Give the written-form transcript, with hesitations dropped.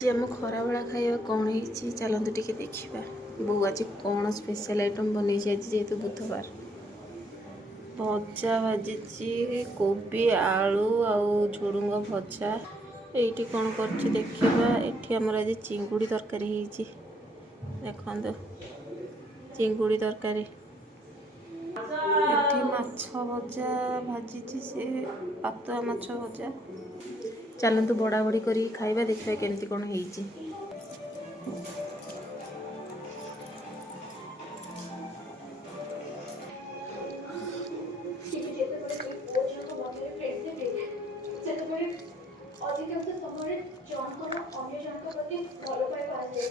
आज आम खरा बेला खाଇବା कौन है चलते टिके देखा बो आज कौन स्पेशल आइटम बन जेहेतु बुधवार भजा भाजी कोबी आलू आउ झुडुंग भजा ये कौन कर देखा ये आमर आज चिंगुड़ी तरकारी देखो चिंगुड़ी तरकारी ये माछ भजा भाजी से पातुआ माछ भजा चलतु बड़ा बड़ी कर खाଇବା देखा केमती कौन है ଅଧିକାଂଶ ସମୟରେ ଜଣଙ୍କର ଅନ୍ୟ ଜଣଙ୍କ ପ୍ରତି ଭଲ ପାଇବା ଆସେ।